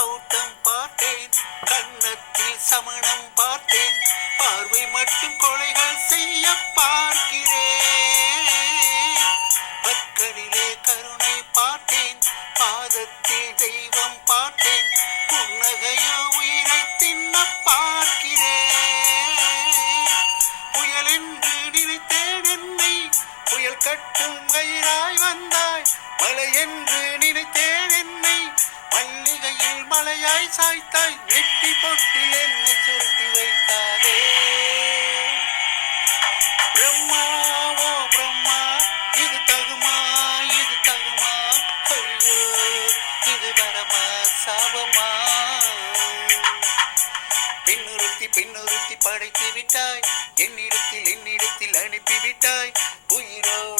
பௌத்தம் பார்த்தேன், கன்னத்தில் சமணம் பார்த்தேன், பார்வை மட்டும் கொலைகள் செய்ய பார்க்கிறேன். பற்களிலே கருணை பார்த்தேன், பாதத்தில் தெய்வம் பார்த்தேன், புன்னகையோ உயிரை தின்ன பார்க்கிறேன். புயல் என்று நினைத்தேன் என்னை, புயல் கட்டும் கயிறாய் வந்தாய். மலை என்று நினைத்தேன் என்னை, மல்லிகையில் மலையாய் சாய்த்தாய். நெட்டி பொட்டில் என்னை சுருட்டி வைத்தாலே. பிரம்மாவோ பிரம்மா, இது தகுமா, இது தகுமா? ஐயோ, இது வரமா சாபமா? பெண்ணுறுத்தி படைத்து விட்டாய், என்னிடத்தில் அனுப்பிவிட்டாய். உயிரோடு